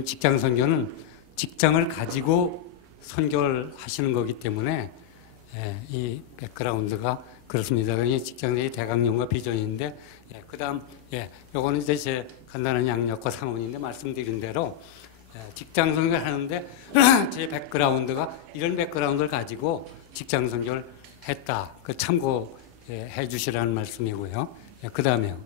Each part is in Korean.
직장 선교는 직장을 가지고 선교를 하시는 거기 때문에 이 백그라운드가 그렇습니다. 이 직장의 대강령과 비전인데, 그 다음, 요거는 이제 제 간단한 양력과 상언인데 말씀드린 대로 직장 선교를 하는데 제 백그라운드가 이런 백그라운드를 가지고 직장 선교를 했다. 그 참고해 주시라는 말씀이고요. 그 다음에요.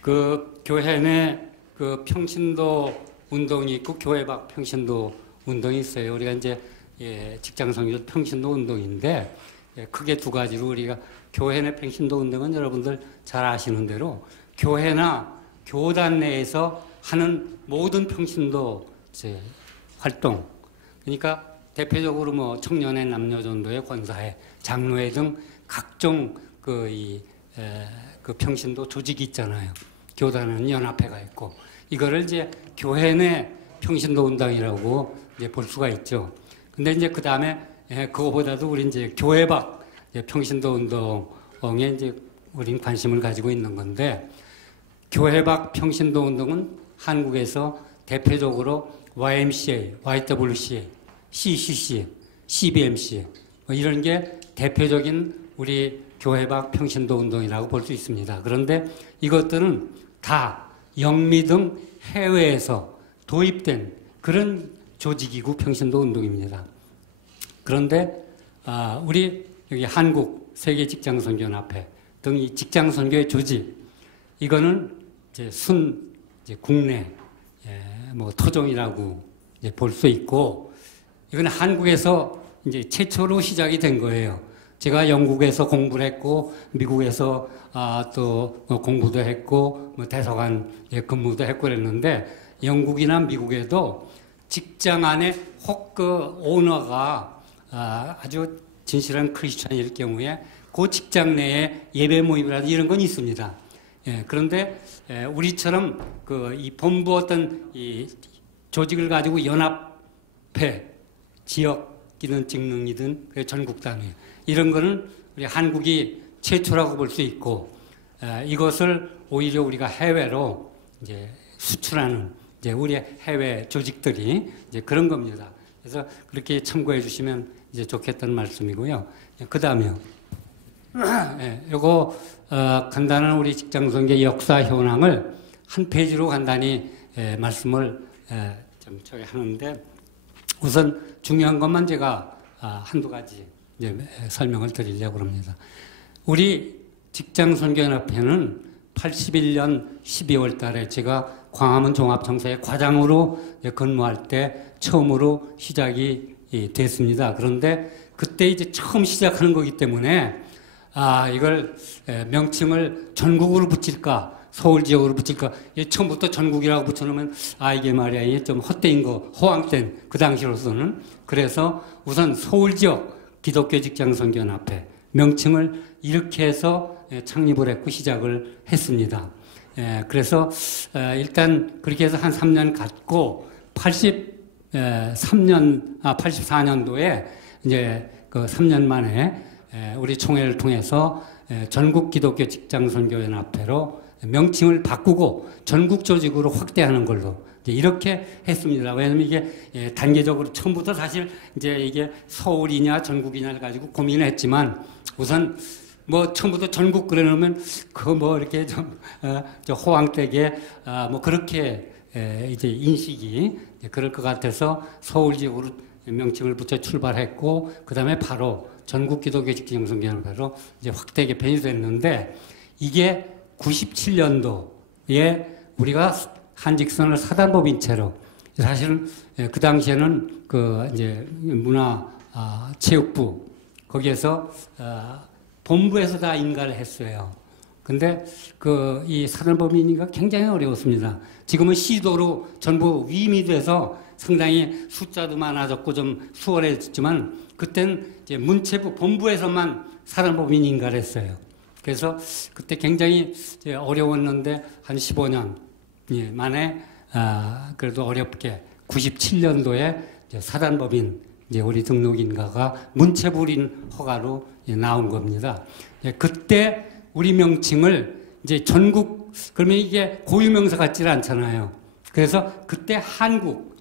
그 교회 내 그 평신도 운동이 있고 교회 밖 평신도 운동이 있어요. 우리가 이제 직장 선교 평신도 운동인데 크게 두 가지로 우리가 교회 내 평신도 운동은 여러분들 잘 아시는 대로 교회나 교단 내에서 하는 모든 평신도 활동, 그러니까 대표적으로 뭐 청년회, 남녀전도회, 권사회, 장로회 등 각종 그 평신도 조직이 있잖아요. 교단은 연합회가 있고, 이거를 이제 교회 내 평신도 운동이라고 이제 볼 수가 있죠. 근데 이제 그 다음에 그거보다도 우리 이제 교회 밖 평신도 운동에 이제 우린 관심을 가지고 있는 건데, 교회 밖 평신도 운동은 한국에서 대표적으로 YMCA, YWCA, CCC, CBMC 뭐 이런 게 대표적인 우리 교회 밖 평신도 운동이라고 볼 수 있습니다. 그런데 이것들은 다 영미 등 해외에서 도입된 그런 조직이고 평신도 운동입니다. 그런데 우리 여기 한국 세계 직장 선교 연합회 등 이 직장 선교의 조직, 이거는 이제 국내 뭐 토종이라고 이제 볼 수 있고, 이건 한국에서 이제 최초로 시작이 된 거예요. 제가 영국에서 공부를 했고, 미국에서 또 공부도 했고, 뭐 대사관 근무도 했고 그랬는데, 영국이나 미국에도 직장 안에 혹 그 오너가 아주 진실한 크리스찬일 경우에 그 직장 내에 예배 모임이라든지 이런 건 있습니다. 그런데 우리처럼 이 본부 어떤 이 조직을 가지고 연합회, 지역이든 직능이든 전국 단위, 이런 거는 우리 한국이 최초라고 볼 수 있고, 이것을 오히려 우리가 해외로 이제 수출하는 이제 우리 해외 조직들이 이제 그런 겁니다. 그래서 그렇게 참고해 주시면 이제 좋겠다는 말씀이고요. 그 다음에요. 요거 간단한 우리 직장 선교 역사 현황을 한 페이지로 간단히 말씀을 좀 저기 하는데, 우선 중요한 것만 제가 한두 가지 이제 설명을 드리려고 합니다. 우리 직장선교연합회는 81년 12월 달에 제가 광화문 종합청사의 과장으로 근무할 때 처음으로 시작이 됐습니다. 그런데 그때 이제 처음 시작하는 거기 때문에 이걸 명칭을 전국으로 붙일까 서울 지역으로 붙일까, 처음부터 전국이라고 붙여놓으면 이게 말이야, 이게 좀 헛되인 거, 허황된 그 당시로서는. 그래서 우선 서울 지역 기독교 직장 선교연합회 명칭을 이렇게 해서 창립을 했고 시작을 했습니다. 그래서 일단 그렇게 해서 한 3년 갔고 84년도에 이제 그 3년 만에 우리 총회를 통해서 전국 기독교 직장 선교연합회로 명칭을 바꾸고 전국 조직으로 확대하는 걸로 이렇게 했습니다. 왜냐하면 이게 단계적으로 처음부터 사실 이제 이게 서울이냐 전국이냐를 가지고 고민을 했지만, 우선 뭐 처음부터 전국 그려놓으면 그 뭐 이렇게 좀 호황되게 뭐 그렇게 이제 인식이 그럴 것 같아서 서울 지역으로 명칭을 붙여 출발했고, 그 다음에 바로 전국 기독교 직장 선교연합회로 이제 확대 개편이 됐는데, 이게 97년도에 우리가 한직선을 사단법인 채로, 사실은 그 당시에는 그 이제 문화체육부 거기에서 본부에서 다 인가를 했어요. 근데 이 사단법인이가 굉장히 어려웠습니다. 지금은 시도로 전부 위임이 돼서 상당히 숫자도 많아졌고 좀 수월해졌지만, 그때는 이제 문체부 본부에서만 사단법인 인가를 했어요. 그래서 그때 굉장히 어려웠는데 한 15년 만에 그래도 어렵게 97년도에 사단법인 이제 우리 등록인가가 문체부인 허가로 나온 겁니다. 그때 우리 명칭을 이제 전국, 그러면 이게 고유명사 같지는 않잖아요. 그래서 그때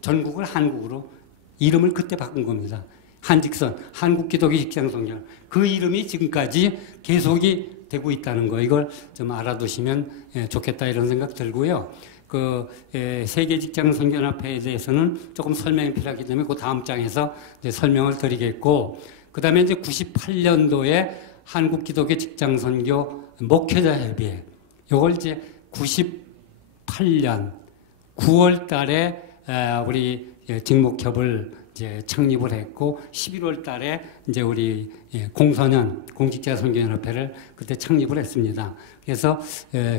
전국을 한국으로 이름을 그때 바꾼 겁니다. 한직선, 한국기독교 직장선교. 그 이름이 지금까지 계속이 되고 있다는 거. 이걸 좀 알아두시면 좋겠다 이런 생각 들고요. 세계직장선교연합회에 대해서는 조금 설명이 필요하기 때문에 그 다음 장에서 이제 설명을 드리겠고, 그 다음에 이제 98년도에 한국기독교 직장선교 목회자협의회. 요걸 이제 98년 9월 달에 우리 직목협을 이제 창립을 했고 11월 달에 이제 우리 공소년 공직자선교연합회를 그때 창립을 했습니다. 그래서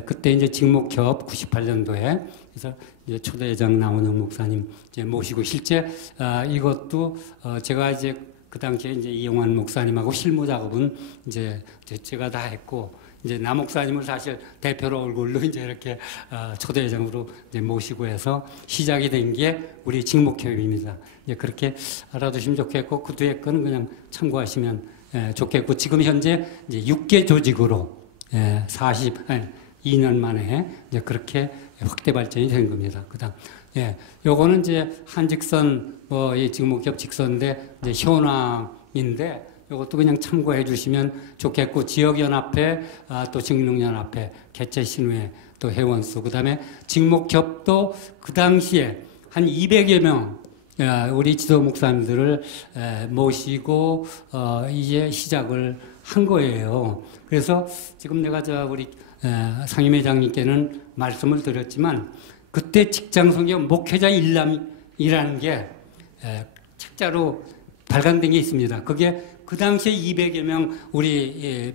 그때 이제 직목협 98년도에 그래서 이제 초대회장 나원영 목사님 이제 모시고 실제 이것도 제가 이제 그 당시에 이제 이용환 목사님하고 실무 작업은 이제 제가 다 했고 이제 남 목사님을 사실 대표로 얼굴로 이제 이렇게 초대회장으로 이제 모시고 해서 시작이 된 게 우리 직목협입니다. 이제 그렇게 알아두시면 좋겠고 그 뒤에 거는 그냥 참고하시면 좋겠고 지금 현재 이제 6개 조직으로 42년 만에 이제 그렇게 확대 발전이 된 겁니다. 그다음 요거는 이제 한직선 이 직목협 직선인데 이제 현황인데. 이것도 그냥 참고해 주시면 좋겠고 지역연합회, 또 직능연합회, 개체신회, 또 회원수, 그 다음에 직목협도 그 당시에 한 200여 명 우리 지도 목사님들을 모시고 이제 시작을 한 거예요. 그래서 지금 내가 우리 상임회장님께는 말씀을 드렸지만 그때 직장선교 목회자 일람이라는 게 책자로 발간된 게 있습니다. 그게 그 당시에 200여 명 우리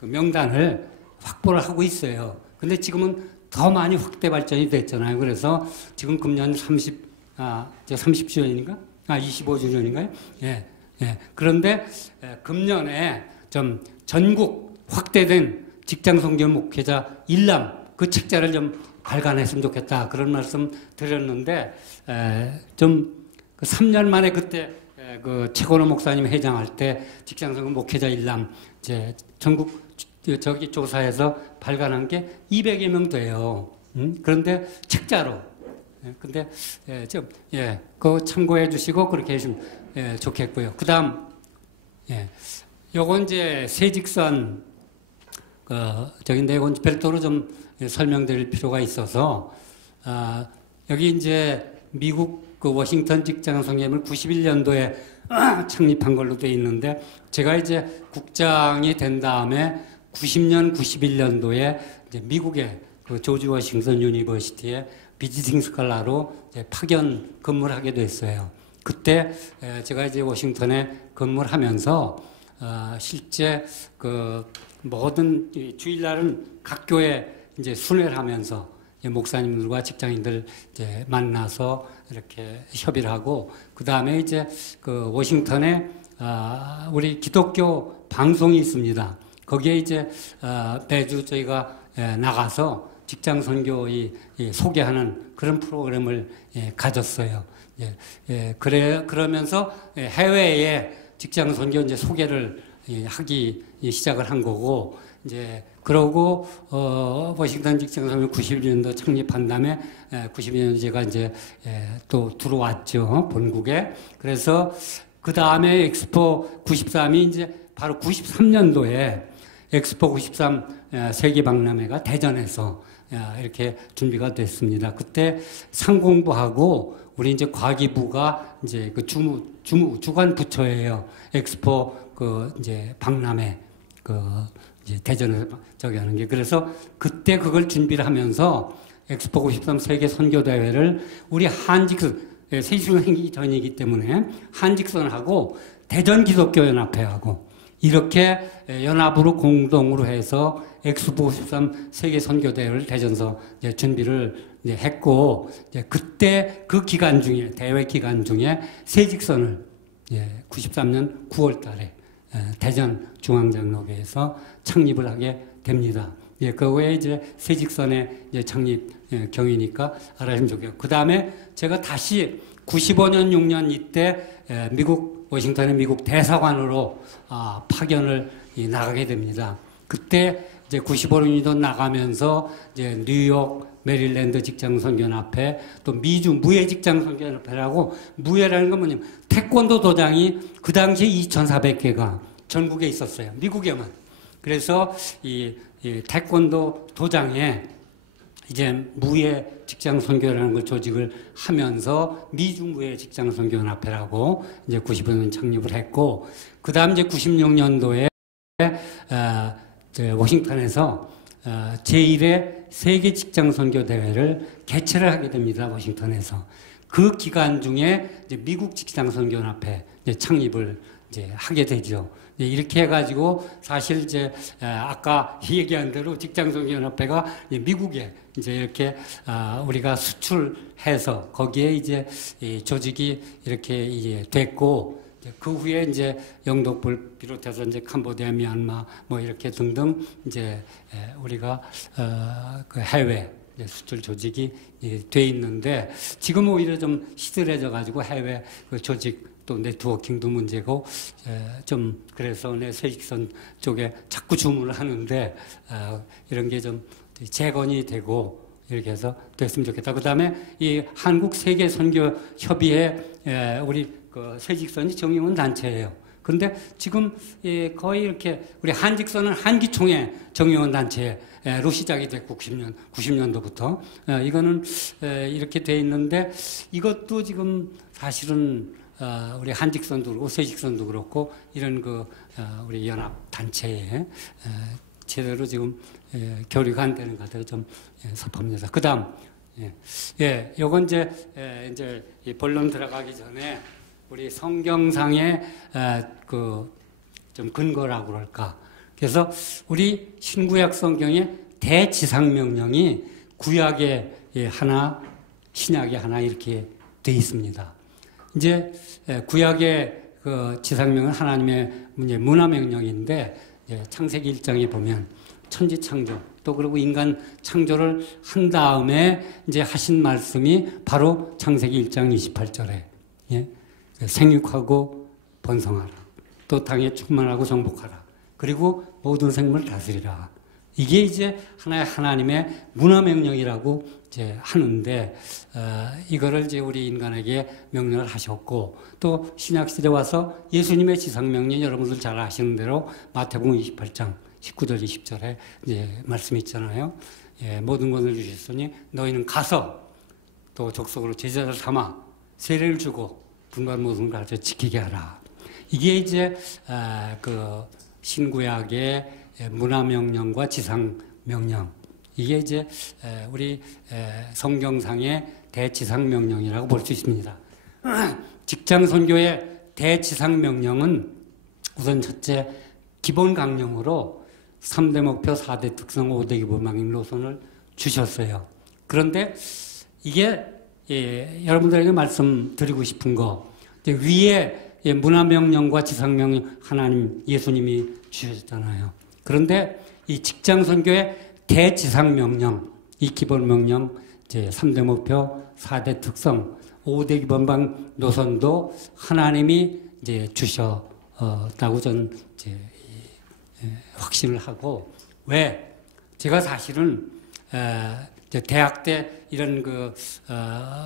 명단을 확보를 하고 있어요. 근데 지금은 더 많이 확대 발전이 됐잖아요. 그래서 지금 금년 30주년인가? 25주년인가요? 예. 그런데 금년에 좀 전국 확대된 직장선교 목회자 일람 그 책자를 좀 발간했으면 좋겠다. 그런 말씀 드렸는데 좀 3년 만에 그때 그 최건호 목사님 회장할 때 직장선교 목회자 일람 이제 전국 저기 조사해서 발간한 게 200여 명 돼요. 그런데 책자로. 근데 그거 참고해 주시고 그렇게 해주시면 좋겠고요. 그다음 요건 이제 세직선 저긴데 이건 별도로 좀 설명드릴 필요가 있어서 여기 이제 미국 그 워싱턴 직장선교협을 91년도에 창립한 걸로 돼 있는데 제가 이제 국장이 된 다음에 90년, 91년도에 이제 미국의 그 조지 워싱턴 유니버시티에 비지팅 스칼라로 파견 근무를 하게 됐어요. 그때 제가 이제 워싱턴에 근무를 하면서 실제 그 모든 주일날은 각 교회 이제 순회를 하면서 목사님들과 직장인들 이제 만나서 이렇게 협의를 하고 그 다음에 이제 그 워싱턴에 우리 기독교 방송이 있습니다. 거기에 이제 매주 저희가 나가서 직장 선교 소개하는 그런 프로그램을 가졌어요. 그러면서 해외에 직장 선교 이제 소개를 하기 시작을 한 거고 이제 그러고 워싱턴 직장선교 91년도 창립한 다음에 92년 제가 이제 또 들어왔죠 본국에. 그래서 그 다음에 엑스포 93이 이제 바로 93년도에 엑스포 93 세계 박람회가 대전에서 이렇게 준비가 됐습니다. 그때 상공부하고 우리 이제 과기부가 이제 그 주관 부처예요. 엑스포 그 이제 박람회 이제 대전에서 저기 하는 게. 그래서 그때 그걸 준비를 하면서 엑스포 93 세계 선교대회를 우리 한직선, 세시경 생기기 전이기 때문에 한직선하고 대전 기독교연합회하고 이렇게 연합으로 공동으로 해서 엑스포 93 세계 선교대회를 대전서 이제 준비를 이제 했고, 이제 그때 그 기간 중에, 대회 기간 중에 세직선을 93년 9월 달에 대전 중앙장로교에서 창립을 하게 됩니다. 그 외에 이제 세직선의 이제 창립 경위니까 알아주시면 좋겠고. 그 다음에 제가 다시 95년, 6년 이때 워싱턴의 미국 대사관으로 파견을 나가게 됩니다. 그때 이제 95년도 나가면서 이제 뉴욕, 메릴랜드 직장선교연합회, 또 미주 무예 직장선교연합회라고, 무예라는 건 뭐냐면 태권도 도장이 그 당시에 2,400개가 전국에 있었어요. 미국에만. 그래서 이 태권도 도장에 이제 무예 직장선교라는 걸 조직을 하면서 미주무예 직장선교연합회라고 이제 95년 창립을 했고, 그 다음 이제 96년도에 워싱턴에서 제1회 세계 직장선교 대회를 개최를 하게 됩니다. 워싱턴에서. 그 기간 중에 이제 미국 직장선교연합회 창립을 이제 하게 되죠. 이렇게 해가지고 사실 이제 아까 얘기한 대로 직장선교연합회가 미국에 이제 이렇게 우리가 수출해서 거기에 이제 이 조직이 이렇게 이제 됐고, 그 후에 이제 영독을 비롯해서 이제 캄보디아, 미얀마 뭐 이렇게 등등 이제 우리가 그 해외 수출 조직이 돼 있는데, 지금 오히려 좀 시들해져 가지고 해외 그 조직 또 네트워킹도 문제고, 좀 그래서 내 세직선 쪽에 자꾸 주문을 하는데 이런 게 좀 재건이 되고 이렇게 해서 됐으면 좋겠다. 그 다음에 이 한국 세계 선교 협의회 우리 그 세직선이 정의원 단체예요. 그런데 지금 거의 이렇게 우리 한직선은 한기총회 정의원 단체로 시작이 됐고 90년도부터 이거는 이렇게 돼 있는데, 이것도 지금 사실은 우리 한직선도 그렇고 세직선도 그렇고 이런 그 우리 연합 단체에 제대로 지금 교류가 안 되는 것 같아요. 좀 섭합니다. 그다음 요건 이제 이 본론 들어가기 전에 우리 성경상의 그 좀 근거라고 그럴까. 그래서 우리 신구약 성경의 대지상명령이 구약에 하나, 신약에 하나 이렇게 돼 있습니다. 이제 구약의 그 지상명은 하나님의 문화명령인데, 창세기 1장에 보면 천지창조 또 그리고 인간 창조를 한 다음에 이제 하신 말씀이 바로 창세기 1장 28절에 생육하고 번성하라, 또 땅에 충만하고 정복하라, 그리고 모든 생물 다스리라. 이게 이제 하나의 하나님의 문화명령이라고 이제 하는데, 이거를 이제 우리 인간에게 명령을 하셨고, 또 신약시대에 와서 예수님의 지상명령, 여러분들 잘 아시는 대로 마태복음 28장 19절 20절에 이제 말씀이 있잖아요. 모든 것을 주셨으니 너희는 가서 또 족속으로 제자를 삼아 세례를 주고 분반 모든 걸 가르쳐 지키게 하라. 이게 이제 그 신구약의 문화명령과 지상명령, 이게 이제 우리 성경상의 대지상명령이라고 볼 수 있습니다. 직장선교의 대지상명령은 우선 첫째 기본 강령으로 3대 목표, 4대 특성, 5대 기본방향 노선을 주셨어요. 그런데 이게 여러분들에게 말씀드리고 싶은 거, 위에 문화명령과 지상명령 하나님 예수님이 주셨잖아요. 그런데 이 직장선교의 대지상명령, 이 기본명령, 이제 3대 목표, 4대 특성, 5대 기본방 노선도 하나님이 이제 주셨다고 저는 이제 확신을 하고, 왜? 제가 사실은 대학 때 이런 그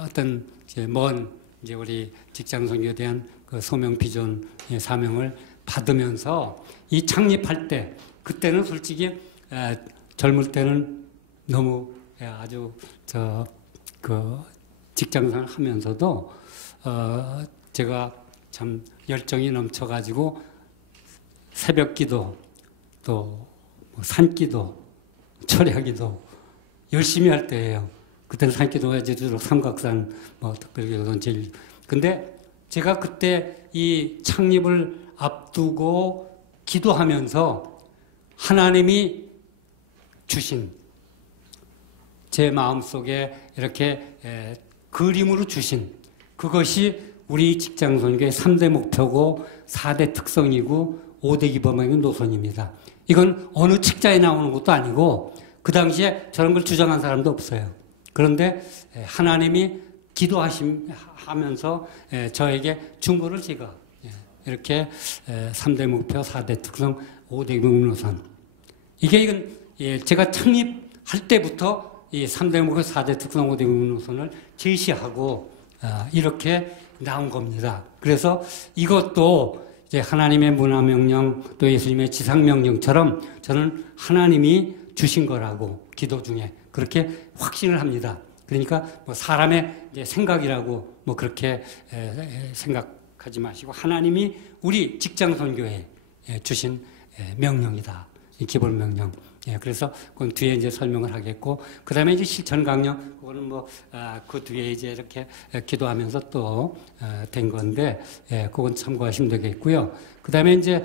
어떤 먼 이제 우리 직장선교에 대한 그 소명 비전 사명을 받으면서 이 창립할 때, 그때는 솔직히 젊을 때는 너무 아주 그 직장생활 하면서도 제가 참 열정이 넘쳐가지고 새벽기도 또 산기도 철야기도 열심히 할 때예요. 그때는 산기도가 주로 삼각산 특별기도는 제일. 근데 제가 그때 이 창립을 앞두고 기도하면서 하나님이 주신 제 마음속에 이렇게 그림으로 주신 그것이 우리 직장선교의 3대 목표고 4대 특성이고 5대 기본방향 노선입니다. 이건 어느 책자에 나오는 것도 아니고 그 당시에 저런 걸 주장한 사람도 없어요. 그런데 하나님이 기도하면서 저에게 준 거를 제가 이렇게 3대 목표, 4대 특성, 5대 기본방향 노선, 이건 제가 창립할 때부터 이 3대 목표 4대 특성 5대 의무노선을 제시하고 이렇게 나온 겁니다. 그래서 이것도 이제 하나님의 문화명령 또 예수님의 지상명령처럼 저는 하나님이 주신 거라고 기도 중에 그렇게 확신을 합니다. 그러니까 뭐 사람의 이제 생각이라고 뭐 그렇게 생각하지 마시고 하나님이 우리 직장 선교에 주신 명령이다. 이 기본 명령. 그래서 그건 뒤에 이제 설명을 하겠고, 그 다음에 이제 실천 강령, 그거는 뭐, 그 뒤에 이제 이렇게 기도하면서 또, 된 건데, 그건 참고하시면 되겠고요. 그 다음에 이제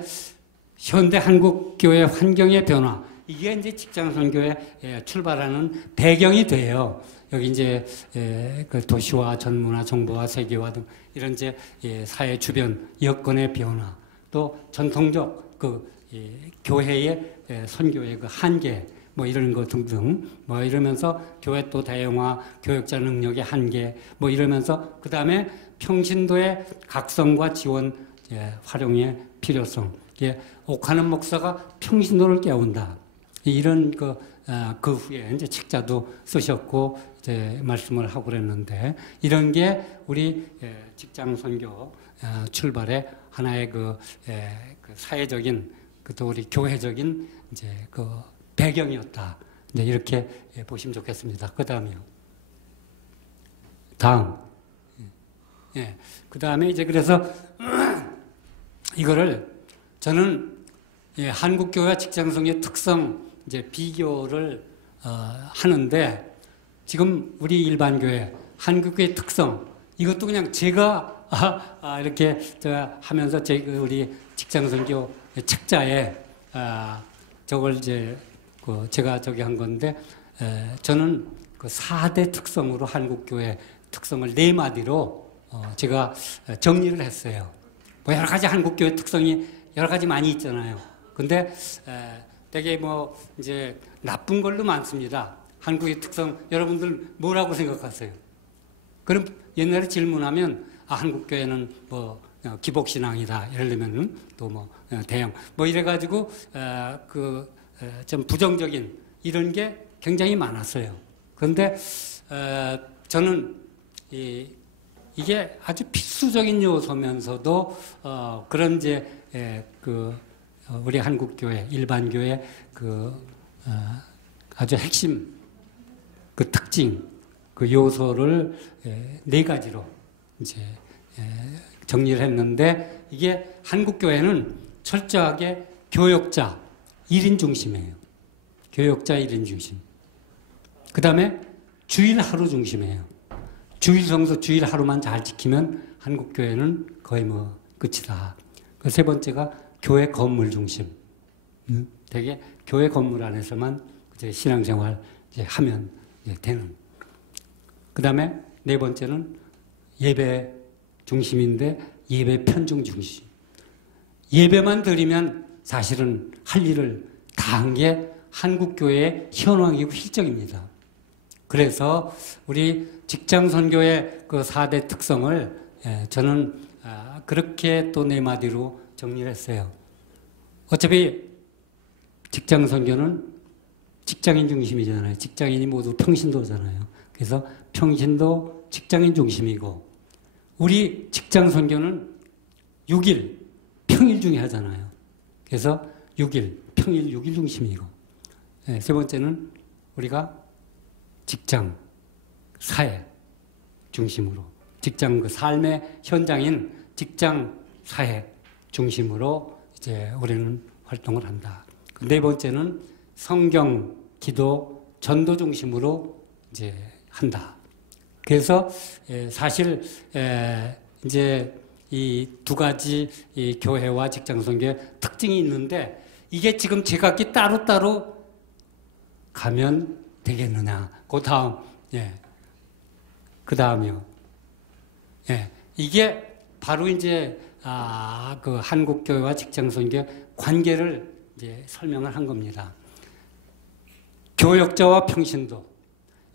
현대 한국교회 환경의 변화, 이게 이제 직장 선교에 출발하는 배경이 돼요. 여기 이제, 그 도시화, 전문화, 정보화, 세계화 등 이런 이제 사회 주변 여건의 변화, 또 전통적 교회의 선교의 그 한계, 뭐 이런 거 등등, 뭐 이러면서 교회 또 다양화, 교역자 능력의 한계, 뭐 이러면서 그 다음에 평신도의 각성과 지원, 활용의 필요성. 옥하는 목사가 평신도를 깨운다. 이런 그 후에 이제 책자도 쓰셨고, 이제 말씀을 하고 그랬는데, 이런 게 우리 직장 선교 출발의 하나의 그 사회적인, 또 우리 교회적인 이제 그 배경이었다. 이제 이렇게 보시면 좋겠습니다. 그 다음이요. 다음. 그 다음에 이제 그래서 이거를 저는 한국교회와 직장성의 특성 이제 비교를 하는데 지금 우리 일반교회, 한국교회 특성 이것도 그냥 제가 이렇게 하면서 우리 직장선교 책자에 저걸 이제 제가 저기 한 건데 저는 그 4대 특성으로 한국교회 특성을 4마디로 제가 정리를 했어요. 뭐 여러 가지 한국교회 특성이 여러 가지 많이 있잖아요. 근데 되게 뭐 이제 나쁜 걸로 많습니다. 한국의 특성 여러분들 뭐라고 생각하세요? 그럼 옛날에 질문하면 한국교회는 뭐 기복신앙이다 이러려면은 또 뭐 대형 뭐 이래가지고 좀 부정적인 이런 게 굉장히 많았어요. 그런데 저는 이게 아주 필수적인 요소면서도 그런 이제 우리 한국교회 일반교회 아주 핵심 그 특징 그 요소를 4가지로 이제 정리를 했는데 이게 한국교회는 철저하게 교역자 1인 중심이에요. 교역자 1인 중심. 그 다음에 주일 하루 중심이에요. 주일 성수 주일 하루만 잘 지키면 한국교회는 거의 뭐 끝이다. 그 3번째가 교회 건물 중심. 되게 교회 건물 안에서만 이제 신앙생활 이제 하면 이제 되는. 그 다음에 4번째는 예배 중심인데 예배 편중 중심. 예배만 드리면 사실은 할 일을 다 한 게 한국교회의 현황이고 실정입니다. 그래서 우리 직장선교의 그 4대 특성을 저는 그렇게 또 4마디로 정리를 했어요. 어차피 직장선교는 직장인 중심이잖아요. 직장인이 모두 평신도잖아요. 그래서 평신도 직장인 중심이고 우리 직장선교는 6일 평일 중에 하잖아요. 그래서 6일 평일 6일 중심이고 3번째는 우리가 직장 사회 중심으로 직장 그 삶의 현장인 직장 사회 중심으로 이제 우리는 활동을 한다. 4번째는 성경, 기도, 전도 중심으로 이제 한다. 그래서 사실 이제 이 2가지 이 교회와 직장 선교의 특징이 있는데 이게 지금 제각기 따로따로 가면 되겠느냐. 그 다음, 그 다음이요. 이게 바로 이제, 그 한국교회와 직장선교의 관계를 이제 설명을 한 겁니다. 교역자와 평신도.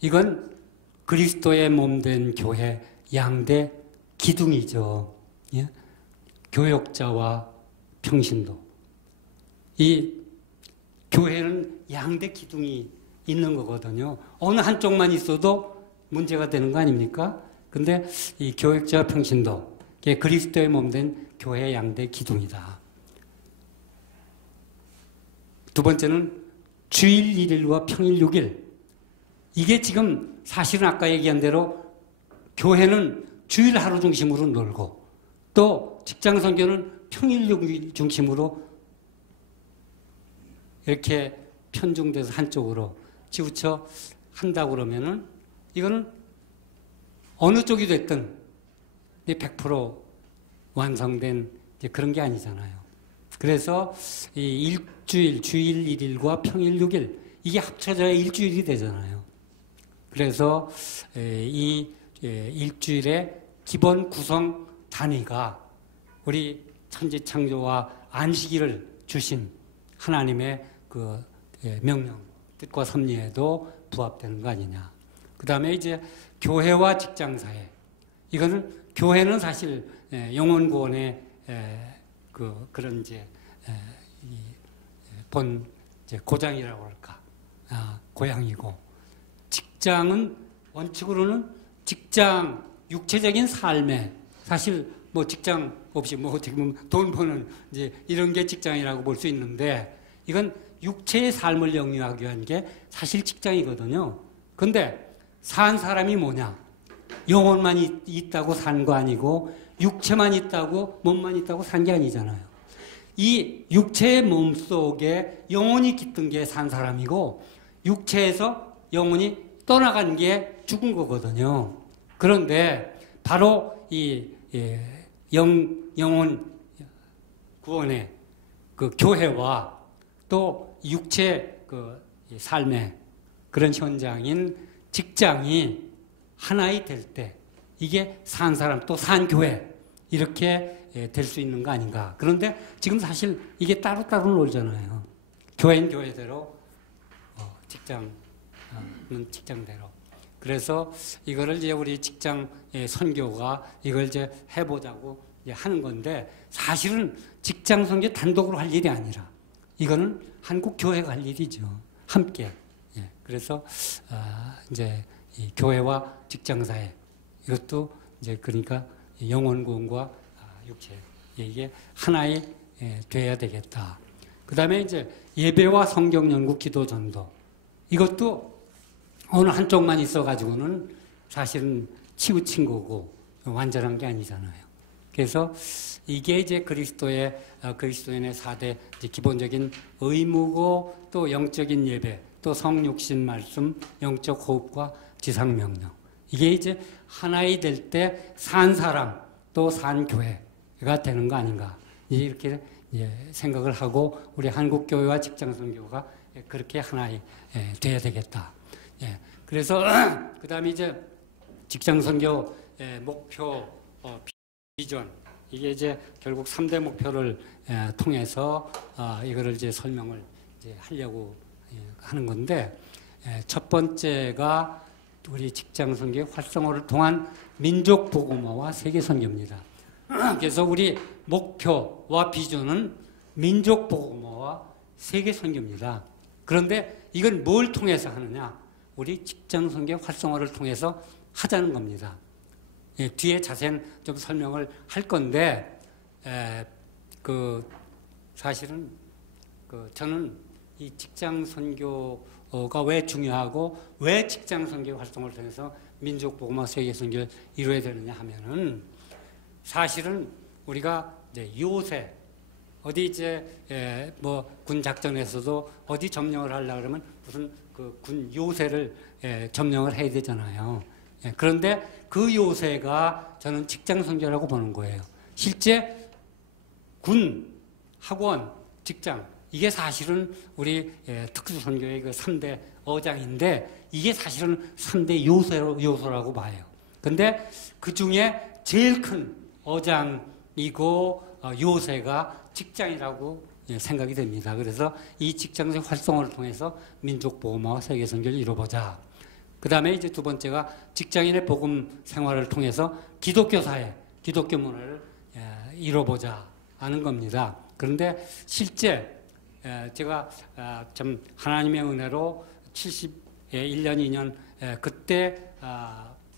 이건 그리스도의 몸된 교회 양대 기둥이죠. 교역자와 평신도. 이 교회는 양대 기둥이 있는 거거든요. 어느 한쪽만 있어도 문제가 되는 거 아닙니까? 근데 이 교육자와 평신도, 이게 그리스도의 몸된 교회 양대 기둥이다. 두 번째는 주일 1일과 평일 6일. 이게 지금 사실은 아까 얘기한 대로 교회는 주일 하루 중심으로 놀고 또 직장 선교는 평일 6일 중심으로 이렇게 편중돼서 한쪽으로 치우쳐 한다고 그러면은 이거는 어느 쪽이 됐든 100% 완성된 그런 게 아니잖아요. 그래서 이 일주일, 주일 1일과 평일 6일 이게 합쳐져야 일주일이 되잖아요. 그래서 이 일주일의 기본 구성 단위가 우리 천지창조와 안식일을 주신 하나님의 그 명령, 뜻과 섭리에도 부합되는 거 아니냐. 그 다음에 이제 교회와 직장 사회. 이거는 교회는 사실 영혼 구원의 그런 이제 본 이제 고장이라고 할까, 고향이고, 직장은 원칙으로는 직장 육체적인 삶에 사실 뭐 직장 없이 뭐 어떻게 보면 돈 버는 이제 이런 게 직장이라고 볼 수 있는데 이건 육체의 삶을 영위하기 위한 게 사실 직장이거든요. 근데 산 사람이 뭐냐? 영혼만 있다고 산 거 아니고 육체만 있다고 몸만 있다고 산 게 아니잖아요. 이 육체의 몸 속에 영혼이 깃든 게 산 사람이고 육체에서 영혼이 떠나간 게 죽은 거거든요. 그런데 바로 이 영혼 구원의 그 교회와 또 육체 그 삶의 그런 현장인 직장이 하나이 될 때 이게 산 사람 또 산 교회 이렇게 될 수 있는 거 아닌가. 그런데 지금 사실 이게 따로따로 놀잖아요. 교회는 교회대로 직장은 직장대로. 그래서 이거를 이제 우리 직장 선교가 이걸 이제 해보자고 이제 하는 건데 사실은 직장 선교 단독으로 할 일이 아니라 이거는 한국 교회가 할 일이죠. 함께. 그래서 이제 이 교회와 직장 사회 이것도 이제 그러니까 영혼 구원과 육체 이게 하나의 돼야 되겠다. 그 다음에 이제 예배와 성경 연구, 기도 전도 이것도 어느 한쪽만 있어가지고는 사실은 치우친 거고 완전한 게 아니잖아요. 그래서 이게 이제 그리스도인의 4대 기본적인 의무고 또 영적인 예배, 또 성육신 말씀, 영적 호흡과 지상명령. 이게 이제 하나이 될 때 산 사람 또 산 교회가 되는 거 아닌가. 이렇게 생각을 하고 우리 한국교회와 직장선교가 그렇게 하나이 돼야 되겠다. 그래서 그 다음에 이제 직장선교 목표, 비전 이게 이제 결국 3대 목표를 통해서 이거를 이제 설명을 이제 하려고 하는 건데 첫 번째가 우리 직장선교의 활성화를 통한 민족 복음화와 세계 선교입니다. 그래서 우리 목표와 비전은 민족 복음화와 세계 선교입니다. 그런데 이건 뭘 통해서 하느냐? 우리 직장 선교 활성화를 통해서 하자는 겁니다. 뒤에 자세한 좀 설명을 할 건데, 사실은 저는 이 직장 선교가 왜 중요하고 왜 직장 선교 활동을 통해서 민족 복음화 세계 선교를 이루어야 되느냐 하면은 사실은 우리가 이제 요새 어디 이제 뭐 군 작전에서도 어디 점령을 하려고 그러면 무슨 그 군 요새를 점령을 해야 되잖아요. 그런데 그 요새가 저는 직장 선교라고 보는 거예요. 실제 군, 학원, 직장 이게 사실은 우리 특수 선교의 그 3대 어장인데 이게 사실은 3대 요소라고 봐요. 근데 그 중에 제일 큰 어장이고 요새가 직장이라고 생각이 됩니다. 그래서 이 직장적 활성화를 통해서 민족 복음화와 세계 선교를 이루어보자. 그 다음에 이제 두 번째가 직장인의 복음 생활을 통해서 기독교 사회, 기독교 문화를 이루어보자 하는 겁니다. 그런데 실제 제가 좀 하나님의 은혜로 71년, 2년 그때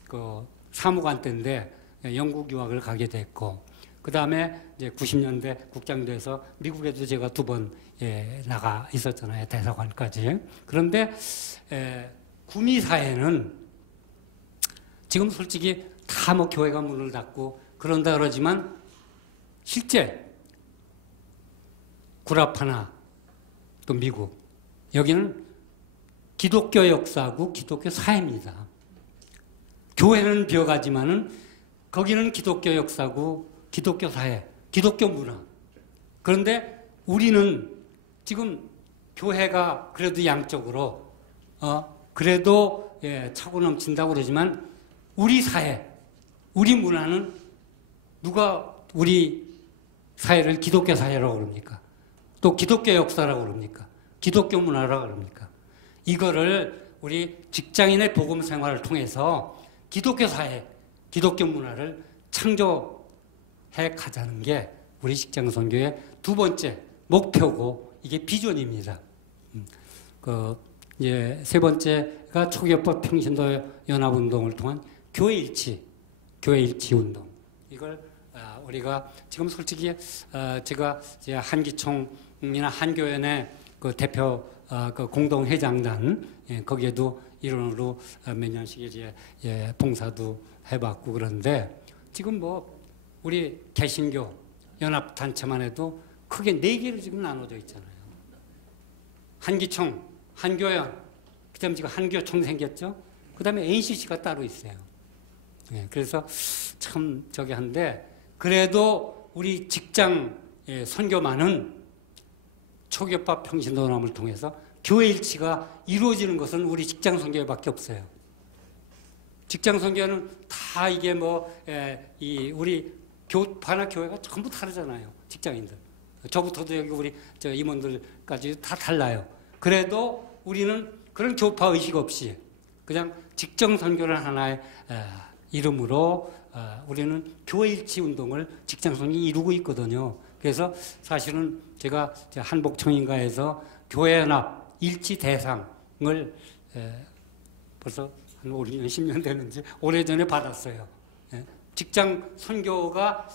그 사무관 때인데 영국 유학을 가게 됐고, 그 다음에 이제 90년대 국장돼서 미국에도 제가 2번 나가 있었잖아요. 대사관까지. 그런데 구미 사회는 지금 솔직히 다 뭐 교회가 문을 닫고 그런다 그러지만 실제 구라파나 또 미국 여기는 기독교 역사고 기독교 사회입니다. 교회는 비어가지만은 거기는 기독교 역사고 기독교 사회, 기독교 문화. 그런데 우리는 지금 교회가 그래도 양쪽으로 그래도 차고 넘친다고 그러지만 우리 사회, 우리 문화는 누가 우리 사회를 기독교 사회라고 그럽니까? 또 기독교 역사라고 그럽니까? 기독교 문화라고 그럽니까? 이거를 우리 직장인의 복음 생활을 통해서 기독교 사회, 기독교 문화를 창조해 가자는 게 우리 직장 선교의 2번째 목표고 이게 비전입니다. 이제 3번째가 초교법 평신도 연합운동을 통한 교회 일치 운동. 이걸 우리가 지금 솔직히 제가 이제 한기총이나 한교연의 그 대표 그 공동회장단 거기에도 일원으로 몇 년씩 이제 봉사도 해봤고 그런데 지금 뭐 우리 개신교 연합 단체만 해도 크게 4개로 지금 나눠져 있잖아요. 한기총, 한교연, 그다음에 지금 한교총 생겼죠. 그다음에 NCC가 따로 있어요. 그래서 참 저기 한데 그래도 우리 직장 선교만은 초교법 평신도연합을 통해서 교회 일치가 이루어지는 것은 우리 직장 선교회밖에 없어요. 직장 선교회는 다 이게 우리 교파나 교회가 전부 다르잖아요. 직장인들. 저부터도 여기 우리 임원들까지 다 달라요. 그래도 우리는 그런 교파 의식 없이 그냥 직장 선교를 하나의 이름으로 우리는 교회 일치 운동을 직장 선교에 이루고 있거든요. 그래서 사실은 제가 한복청인가에서 교회연합 일치 대상을 벌써 한 5년, 10년 되는지 오래전에 받았어요. 직장 선교가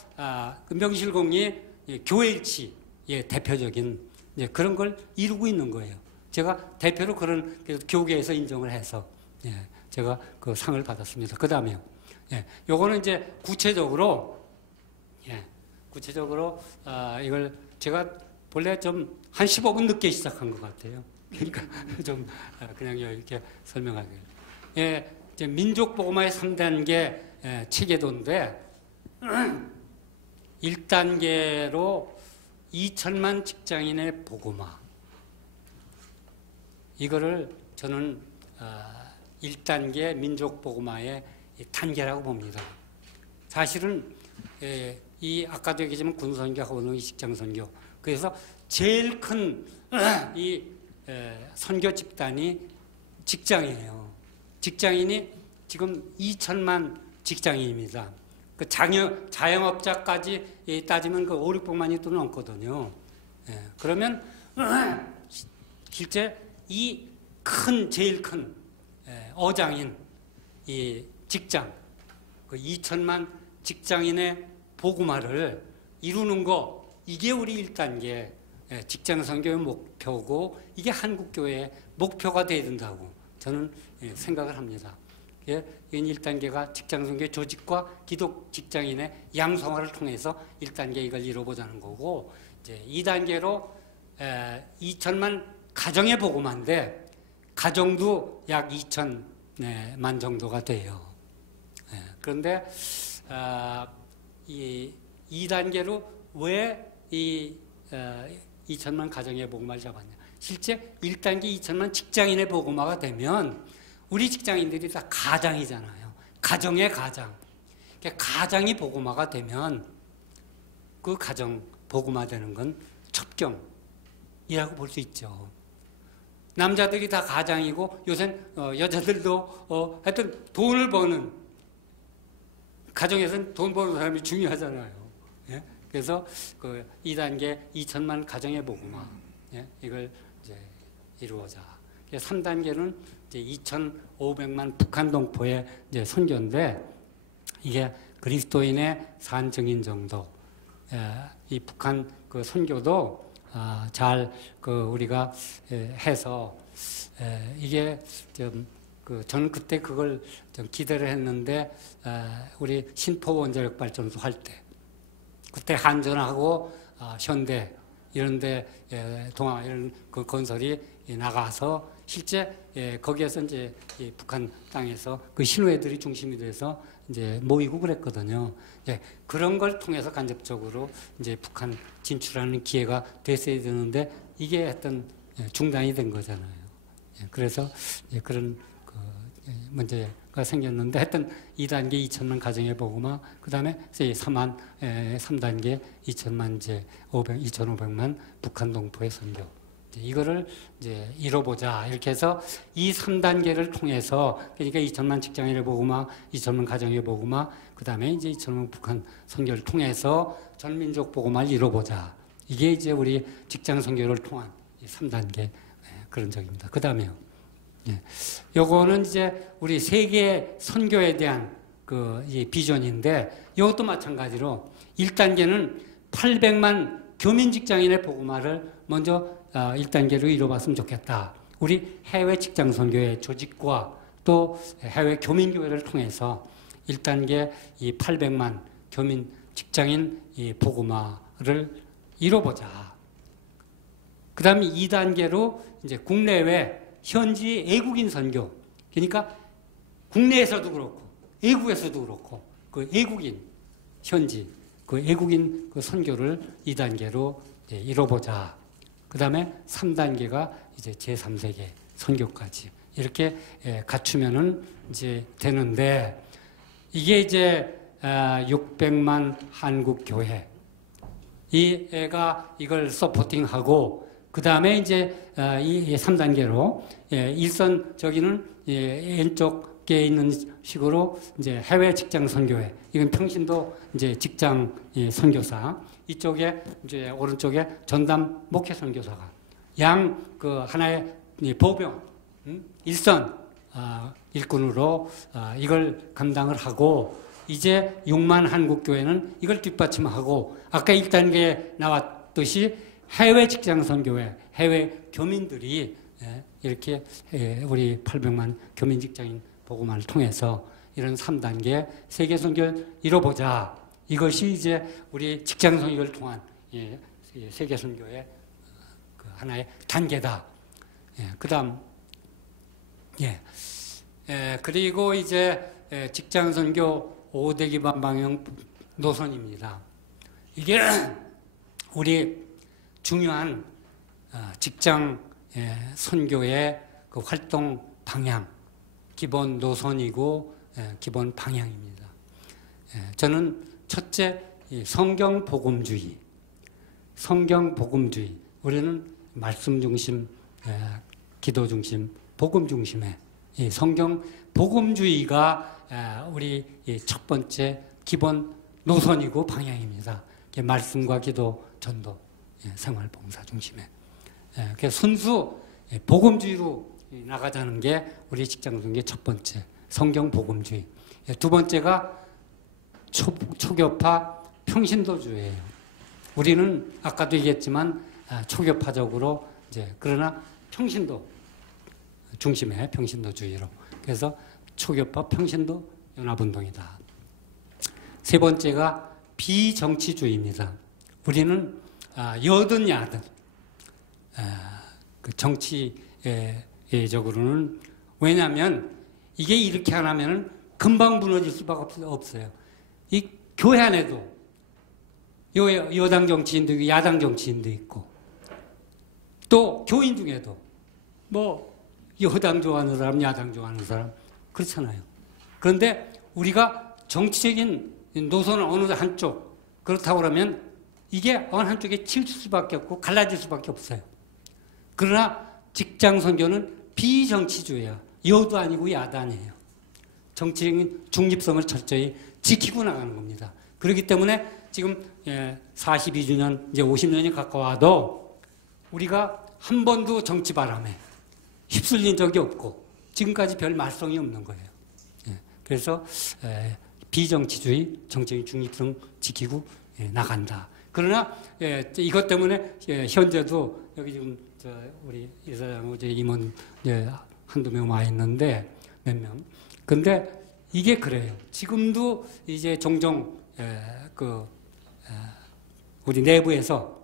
명실공히 교회 일치의 대표적인 그런 걸 이루고 있는 거예요. 제가 대표로 그런 교계에서 인정을 해서 제가 그 상을 받았습니다. 그 다음에요. 요거는 이제 구체적으로 이걸 제가 본래 좀 한 15분 늦게 시작한 것 같아요. 그러니까 좀 그냥 이렇게 설명하게. 이제 민족복음화의 3단계 체계도인데 1단계로 2천만 직장인의 복음화. 이거를 저는 1단계 민족복음화의 단계라고 봅니다. 사실은 이 아까도 얘기했지만 군선교하고는 직장선교. 그래서 제일 큰 이 선교 집단이 직장이에요. 직장인이 지금 2천만 직장인입니다. 그 자영업자까지 따지면 그 5, 600만이 또 넘거든요. 그러면 실제 이 제일 큰 어장인 이 직장, 그 2천만 직장인의 복음화를 이루는 거, 이게 우리 1단계 직장 선교의 목표고 이게 한국교회의 목표가 돼야 된다고 저는 생각을 합니다. 1단계가 직장 선교의 조직과 기독 직장인의 양성화를 통해서 1단계 이걸 이루어보자는 거고, 이제 2단계로 2천만 가정의 복음화인데 가정도 약 2천만 정도가 돼요. 그런데 이 2단계로 왜 이 2천만 가정의 복음화를 잡았냐. 실제 1단계 2천만 직장인의 복음화가 되면 우리 직장인들이 다 가장이잖아요. 가정의 가장. 그러니까 가장이 복음화가 되면 그 가정 복음화되는 건 첩경이라고 볼 수 있죠. 남자들이 다 가장이고 요새는 여자들도 하여튼 돈을 버는 가정에서는 돈 버는 사람이 중요하잖아요. 그래서 그 2단계 2천만 가정의 복음화. 예, 이걸 이제 이루어자. 3단계는 이제 2,500만 북한 동포의 이제 선교인데 이게 그리스도인의 산 증인 정도. 이 북한 그 선교도 잘 그 우리가 해서 이게 좀 그 저는 그때 그걸 좀 기대를 했는데 우리 신포 원자력 발전소 할 때 그때 한전하고 현대 이런데 동아 이런 그 건설이 나가서 실제 거기에서 이제 북한 땅에서 그 신우애들이 중심이 돼서 이제 모이고 그랬거든요. 그런 걸 통해서 간접적으로 이제 북한 진출하는 기회가 됐어야 되는데 이게 하여튼 중단이 된 거잖아요. 그래서 그런 그 문제가 생겼는데 하여튼 2단계 2천만 가정의 복음화, 그 다음에 3단계 2천만 이제 2,500만 북한 동포의 선교. 이거를 이제 이뤄보자. 이렇게 해서 이 3단계를 통해서 그러니까 2천만 직장인의 복음화, 2천만 가정의 복음화, 그 다음에 이제 2천만 북한 선교를 통해서 전민족 복음화를 이뤄보자. 이게 이제 우리 직장 선교를 통한 3단계 그런 적입니다. 그 다음에요. 요거는 이제 우리 세계 선교에 대한 그 비전인데 이것도 마찬가지로 1단계는 800만 교민 직장인의 복음화를 먼저 1단계로 이뤄봤으면 좋겠다. 우리 해외 직장 선교의 조직과 또 해외 교민교회를 통해서 1단계 이 800만 교민 직장인 이 복음화를 이뤄보자. 그 다음에 2단계로 이제 국내외 현지 애국인 선교. 그러니까 국내에서도 그렇고 애국에서도 그렇고 그 애국인 현지 그 애국인 그 선교를 2단계로 이뤄보자. 그 다음에 3단계가 이제 제3세계 선교까지 이렇게 갖추면은 이제 되는데 이게 이제 600만 한국 교회 이 애가 이걸 서포팅하고 그 다음에 이제 이 3단계로 일선 저기는 왼쪽에 있는 식으로 이제 해외 직장 선교회 이건 평신도 이제 직장 선교사 이쪽에 이제 오른쪽에 전담 목회 선교사가 양 그 하나의 보병 일선 일꾼으로 이걸 감당을 하고 이제 6만 한국 교회는 이걸 뒷받침하고 아까 1단계에 나왔듯이 해외 직장 선교회 해외 교민들이 이렇게 우리 800만 교민 직장인 복음화를 통해서 이런 3단계 세계 선교를 이뤄보자. 이것이 이제 우리 직장 선교를 통한 세계 선교의 그 하나의 단계다. 그다음 그리고 이제 직장 선교 5대 기반 방향 노선입니다. 이게 우리 중요한 직장 선교의 그 활동 방향, 기본 노선이고 기본 방향입니다. 저는 첫째 성경 복음주의, 성경 복음주의. 우리는 말씀 중심, 기도 중심, 복음 중심의 이 성경 복음주의가 우리 첫 번째 기본 노선이고 방향입니다. 말씀과 기도, 전도, 생활봉사 중심에. 그래서 순수 복음주의로 나가자는 게 우리 직장선교의 첫 번째 성경 복음주의. 두 번째가 초교파 평신도주의예요. 우리는 아까도 얘기했지만 초교파적으로 이제 그러나 평신도 중심의 평신도주의로. 그래서 초교파 평신도 연합운동이다. 세 번째가 비정치주의입니다. 우리는 여든 야든 그 정치적으로는 왜냐하면 이게 이렇게 안 하면 금방 무너질 수밖에 없어요. 이 교회 안에도 여당 정치인도 있고 야당 정치인도 있고 또 교인 중에도 뭐 여당 좋아하는 사람, 야당 좋아하는 사람 그렇잖아요. 그런데 우리가 정치적인 노선은 어느 한쪽 그렇다고 그러면 이게 어느 한쪽에 치우칠 수밖에 없고 갈라질 수밖에 없어요. 그러나 직장 선교는 비정치주의야. 여도 아니고 야도 아니에요. 정치적인 중립성을 철저히 지키고 나가는 겁니다. 그렇기 때문에 지금 42주년, 이제 50년이 가까워도 우리가 한 번도 정치 바람에 휩쓸린 적이 없고 지금까지 별 말썽이 없는 거예요. 예, 그래서 비정치주의, 정치적인 중립성 지키고 나간다. 그러나 이것 때문에 현재도 여기 지금 우리 이사장 어제 임원 한두 명 와 있는데 몇 명. 근데 이게 그래요. 지금도 이제 종종 우리 내부에서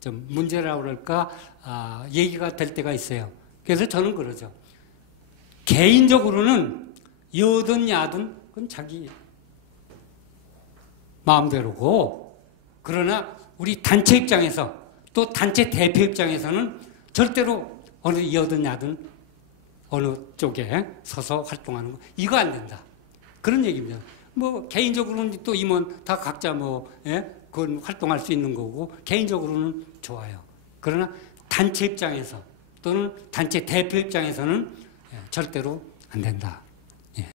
좀 문제라고 그럴까 얘기가 될 때가 있어요. 그래서 저는 그러죠. 개인적으로는 여든 야든 그건 자기 마음대로고, 그러나 우리 단체 입장에서 또 단체 대표 입장에서는 절대로 어느 여든 야든 어느 쪽에 서서 활동하는 거 이거 안 된다. 그런 얘기입니다. 뭐 개인적으로는 또 임원 다 각자 그건 활동할 수 있는 거고 개인적으로는 좋아요. 그러나 단체 입장에서 또는 단체 대표 입장에서는 절대로 안 된다. 예.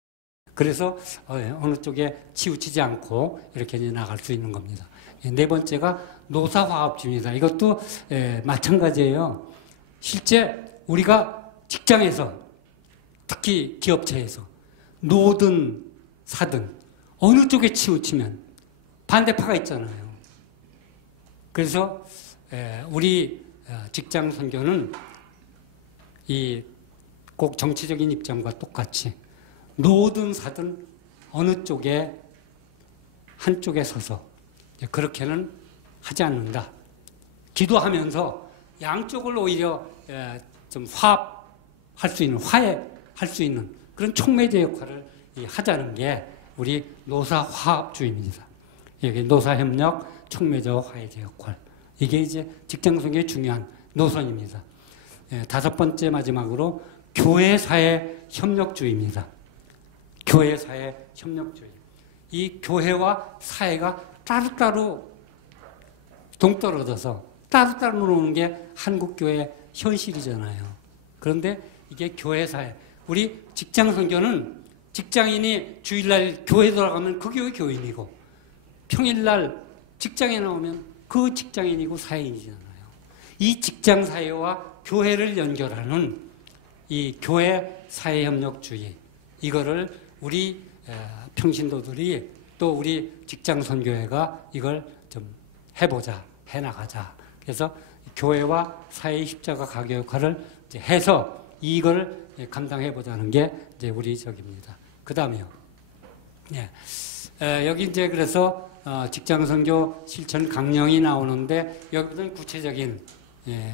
그래서 어느 쪽에 치우치지 않고 이렇게 나갈 수 있는 겁니다. 네 번째가 노사화합주의입니다. 이것도 마찬가지예요. 실제 우리가 직장에서 특히 기업체에서 노든 사든 어느 쪽에 치우치면 반대파가 있잖아요. 그래서 우리 직장 선교는 꼭 정치적인 입장과 똑같이 노든 사든 어느 쪽에 한쪽에 서서 그렇게는 하지 않는다. 기도하면서 양쪽을 오히려 좀 화합할 수 있는, 화해할 수 있는 그런 촉매제 역할을 하자는 게 우리 노사화합주의입니다. 이게 노사협력, 촉매제 화해제 역할. 이게 이제 직장선교의 중요한 노선입니다. 다섯 번째 마지막으로 교회사회 협력주의입니다. 교회사회 협력주의. 이 교회와 사회가 따로따로 동떨어져서 따로따로 노는 게 한국교회 현실이잖아요. 그런데 이게 교회사회. 우리 직장선교는 직장인이 주일날 교회 돌아가면 그 교회 교인이고 평일날 직장에 나오면 그 직장인이고 사회인이잖아요. 이 직장사회와 교회를 연결하는 이 교회 사회협력주의, 이거를 우리 평신도들이 또 우리 직장선교회가 이걸 좀 해보자, 해나가자. 그래서 교회와 사회의 십자가 가교 역할을 이제 해서 이걸 감당해보자는 게 이제 우리 적입니다. 그 다음에요. 여기 이제 그래서 직장선교 실천 강령이 나오는데 여기는 구체적인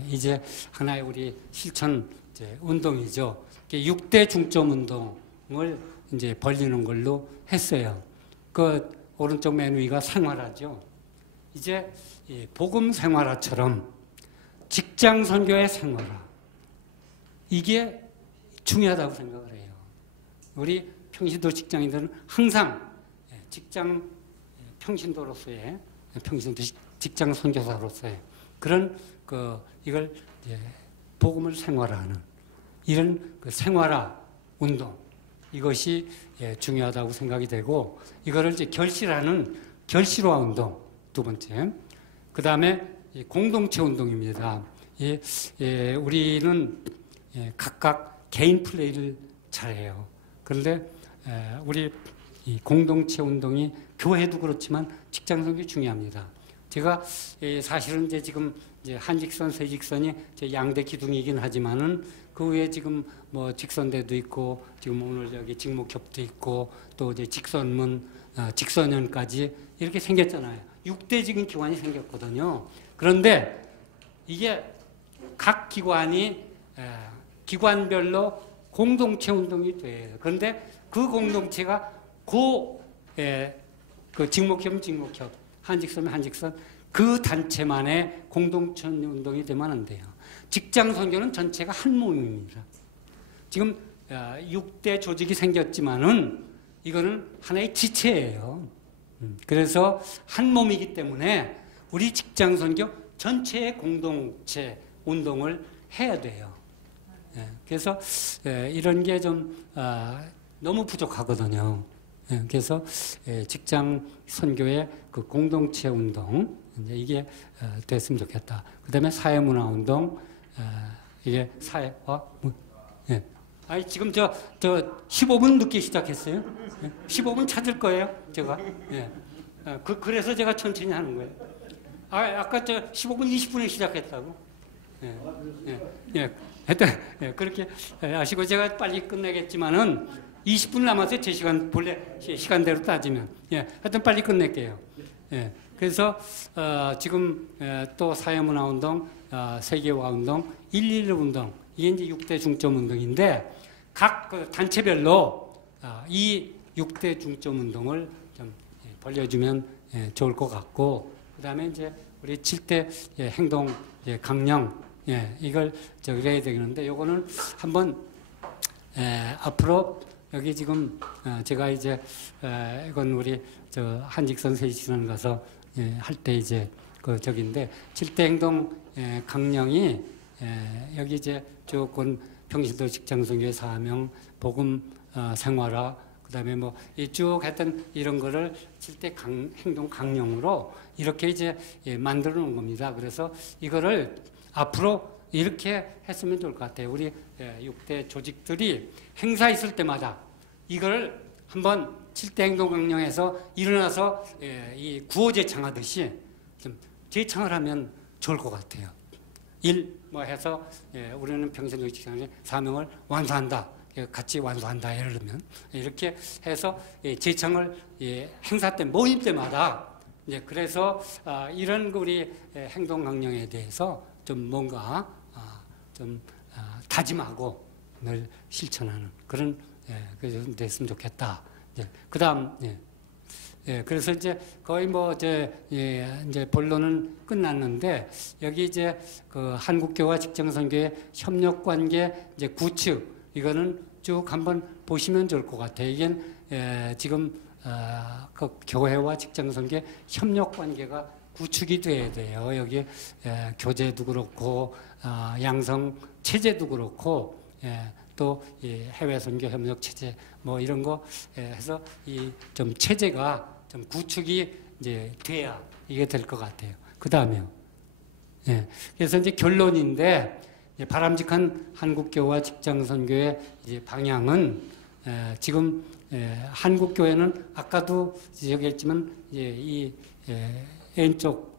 이제 하나의 우리 실천 이제 운동이죠. 6대 중점 운동을 이제 벌리는 걸로 했어요. 그 오른쪽 맨 위가 생활화죠. 이제 복음 생활화처럼 직장 선교의 생활화, 이게 중요하다고 생각을 해요. 우리 평신도 직장인들은 항상 직장 평신도로서의 평신도 직장 선교사로서의 그런 이걸 복음을 생활화하는 이런 생활화 운동, 이것이 중요하다고 생각이 되고, 이거를 이제 결실하는 결실화 운동 두 번째. 그 다음에 공동체 운동입니다. 우리는 각각 개인 플레이를 잘해요. 그런데 우리 이 공동체 운동이 교회도 그렇지만 직장 선교 중요합니다. 제가 사실은 이제 지금 이제 한직선, 세직선이 양대 기둥이긴 하지만은 그 외에 지금 뭐 직선대도 있고 지금 오늘 여기 직목협도 있고 또 이제 직선문, 직선연까지 이렇게 생겼잖아요. 6대적인 기관이 생겼거든요. 그런데 이게 각 기관이 기관별로 공동체 운동이 돼요. 그런데 그 공동체가 그 직목협은 직목협, 한직선은 한직선, 그 단체만의 공동체 운동이 되면 안 돼요. 직장 선교는 전체가 한 몸입니다. 지금 6대 조직이 생겼지만은 이거는 하나의 지체예요. 그래서 한 몸이기 때문에 우리 직장 선교 전체의 공동체 운동을 해야 돼요. 그래서 이런 게 좀 너무 부족하거든요. 그래서 직장 선교의 그 공동체 운동 이제 이게 됐으면 좋겠다. 그다음에 사회문화 운동 이게 사회와 예. 아니 지금 저 15분 늦게 시작했어요. 15분 찾을 거예요, 제가. 예. 그래서 제가 천천히 하는 거예요. 아까 저 15분 20분에 시작했다고. 예. 예. 예. 하여튼 그렇게 아시고 제가 빨리 끝내겠지만은 20분 남았어요. 제 시간 본래 시간대로 따지면. 예. 하여튼 빨리 끝낼게요. 예. 그래서 지금 또 사회문화 운동, 세계화 운동, 111 운동 이게 이제 6대 중점 운동인데 각 그 단체별로 이 6대 중점 운동을 좀 벌려주면 좋을 것 같고 그다음에 이제 우리 7대 행동 강령 이걸 해야 되겠는데 요거는 한번 앞으로 여기 지금 제가 이제 이건 우리 저 한직선 세식선 가서 할 때 이제 그 저기인데 7대 행동 강령이 여기 이제 조금 평신도 직장선교의 사명, 복음 생활화, 그다음에 뭐 쭉 했던 이런 거를 7대 행동 강령으로 이렇게 이제 만들어 놓은 겁니다. 그래서 이거를 앞으로 이렇게 했으면 좋을 것 같아요. 우리 6대 조직들이 행사 있을 때마다 이걸 한번 7대 행동 강령에서 일어나서 이 구호 제창하듯이 좀 제창을 하면 좋을 것 같아요. 뭐 해서 우리는 평신도 직장의 사명을 완수한다. 같이 완수한다. 예를 들면 이렇게 해서 제창을 행사 때 모임 때마다 이제 그래서 이런 우리 행동 강령에 대해서 좀 뭔가 좀 다짐하고 늘 실천하는 그런 그래서 됐으면 좋겠다. 그다음 그래서 이제 거의 뭐 이제 본론은 끝났는데 여기 이제 그 한국교와 직장선교의 협력 관계 이제 구축 이거는 쭉 한번 보시면 좋을 것 같아요. 이게 지금 그 교회와 직장선교의 협력 관계가 구축이 돼야 돼요. 여기 교재도 그렇고 양성 체제도 그렇고 또 해외 선교 협력 체제 뭐 이런 거 해서 이 좀 체제가 좀 구축이 이제 돼야 이게 될 것 같아요. 그 다음에요. 그래서 이제 결론인데 바람직한 한국교와 직장선교의 이제 방향은 지금 한국 교회는 아까도 지적했지만 이 왼쪽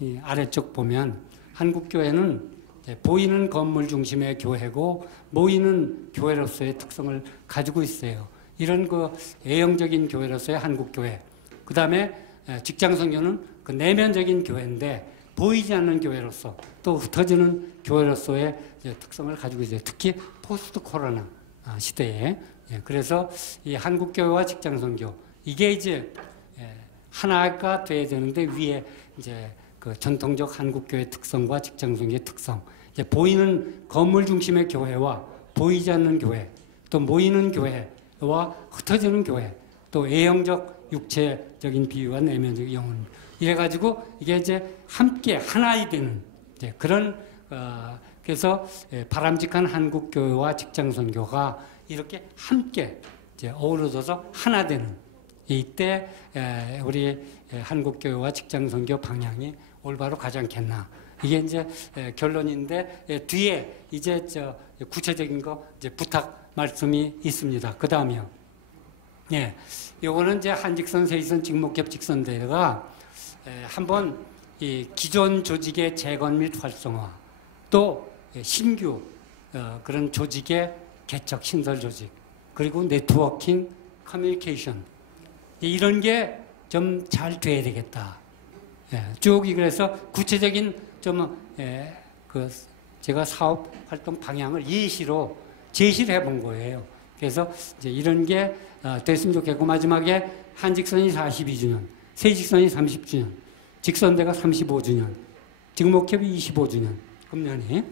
이 아래쪽 보면 한국 교회는 보이는 건물 중심의 교회고 모이는 교회로서의 특성을 가지고 있어요. 이런 그 외형적인 교회로서의 한국 교회. 그 다음에 직장 선교는 그 내면적인 교회인데 보이지 않는 교회로서 또 흩어지는 교회로서의 특성을 가지고 있어요. 특히 포스트 코로나 시대에. 그래서 이 한국 교회와 직장 선교 이게 이제 하나가 돼야 되는데 위에 이제 그 전통적 한국 교회 특성과 직장 선교의 특성. 이제 보이는 건물 중심의 교회와 보이지 않는 교회, 또 모이는 교회와 흩어지는 교회, 또 외형적 육체적인 비유와 내면적 영혼. 이래가지고 이게 이제 함께 하나이 되는 이제 그런 그래서 바람직한 한국 교회와 직장 선교가 이렇게 함께 이제 어우러져서 하나 되는 이때 우리 한국 교회와 직장 선교 방향이 올바로 가지 않겠나. 이게 이제 결론인데 뒤에 이제 구체적인 거 이제 부탁 말씀이 있습니다. 그 다음이요. 요거는 이제 한직선, 세직선, 직목협 직선대회가 한번 이 기존 조직의 재건 및 활성화, 또 신규 그런 조직의 개척, 신설 조직, 그리고 네트워킹, 커뮤니케이션 이런 게 좀 잘 돼야 되겠다. 쭉 그래서 구체적인 좀 그 제가 사업 활동 방향을 예시로 제시를 해본 거예요. 그래서 이제 이런 게 됐으면 좋겠고 마지막에 한직선이 42주년, 세직선이 30주년, 직선대가 35주년, 직목협이 25주년, 금년이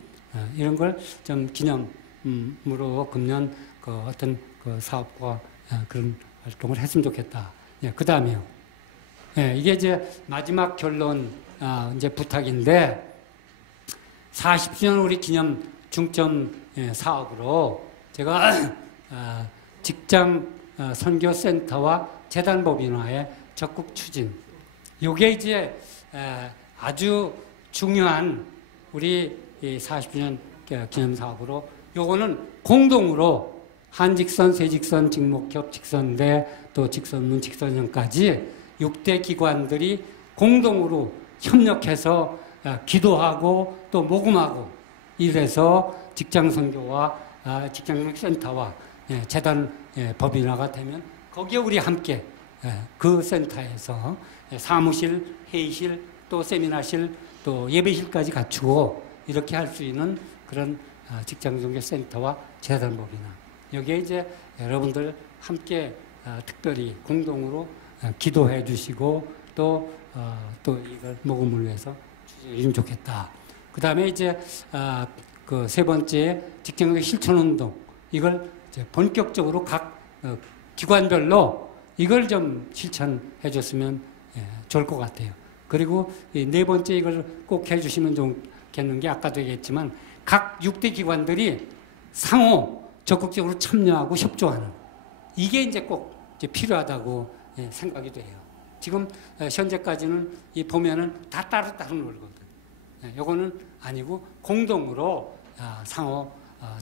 이런 걸 좀 기념으로 금년 그 어떤 그 사업과 그런 활동을 했으면 좋겠다. 그 다음에요. 이게 이제 마지막 결론 이제 부탁인데 40주년 우리 기념 중점 사업으로 제가 직장 선교센터와 재단 법인화의 적극 추진. 요게 이제 아주 중요한 우리 40주년 기념 사업으로 요거는 공동으로 한직선, 세직선, 직목협, 직선대, 또 직선문, 직선형까지 6대 기관들이 공동으로 협력해서 기도하고 또 모금하고 이래서 직장선교와 직장센터와 재단 법인화가 되면 거기에 우리 함께 그 센터에서 사무실, 회의실, 또 세미나실, 또 예배실까지 갖추고 이렇게 할 수 있는 그런 직장선교센터와 재단 법인화. 여기에 이제 여러분들 함께 특별히 공동으로 기도해 주시고 또 이걸 모금을 위해서 주시면 좋겠다. 그 다음에 이제 그 세 번째 직장선교 실천운동 이걸 이제 본격적으로 각 기관별로 이걸 좀 실천해 줬으면 좋을 것 같아요. 그리고 네 번째 이걸 꼭 해주시면 좋겠는 게 아까도 얘기했지만 각 6대 기관들이 상호 적극적으로 참여하고 협조하는 이게 이제 꼭 이제 필요하다고 생각이 돼요. 지금 현재까지는 이 보면은 다 따로따로 놀거든. 요거는 아니고 공동으로 상호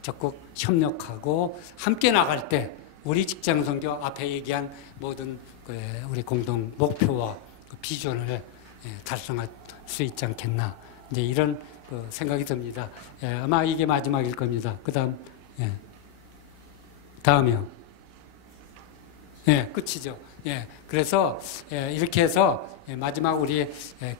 적극 협력하고 함께 나갈 때 우리 직장선교 앞에 얘기한 모든 우리 공동 목표와 비전을 달성할 수 있지 않겠나 이제 이런 생각이 듭니다. 아마 이게 마지막일 겁니다. 그다음 다음이요. 끝이죠. 그래서 이렇게 해서 마지막 우리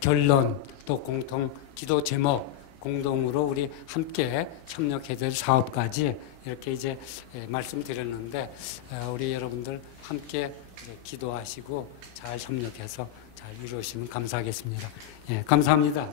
결론 또 공통 기도 제목 공동으로 우리 함께 협력해야 될 사업까지 이렇게 이제 말씀드렸는데 우리 여러분들 함께 기도하시고 잘 협력해서 잘 이루시면 감사하겠습니다. 감사합니다.